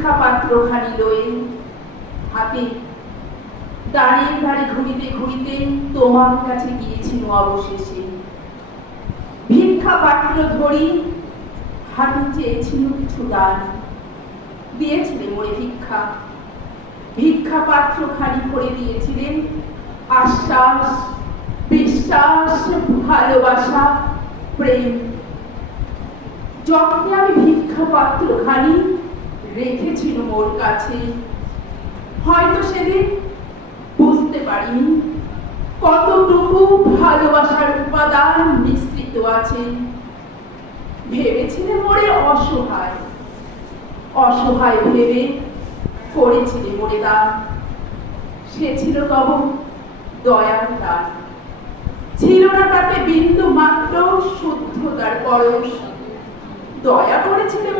ভিক্ষা পাত্রখানি লয়ে হাতে দাঁড়িয়ে দাঁড়িয়ে ঘুরিতে ঘুরিতে তোমার কাছে গিয়েছিল অবশেষে। ভিক্ষা পাত্র ধরি হাতে চেয়েছিল কিছু দান, দিয়েছিলে মোরে ভিক্ষা। ভিক্ষা পাত্র খালি করে দিয়েছিলেন আশ্বাস, বিশ্বাস, ভালোবাসা, প্রেম। যত্নে আমি ভিক্ষা পাত্র খানি রেখেছিল মোর কাছে। হয়তো সেদিন বুঝতে পারিনি কতটুকু ভালোবাসার উপাদান মিশ্রিত আছে। ভেবেছিলে মোরে অসহায়, অসহায় ভেবে করেছিলে মোরে দান। সে ছিল তব দয়ার দান, ছিল না তাতে বিন্দু মাত্র শুদ্ধতার পরশ। দয়া করেছিলে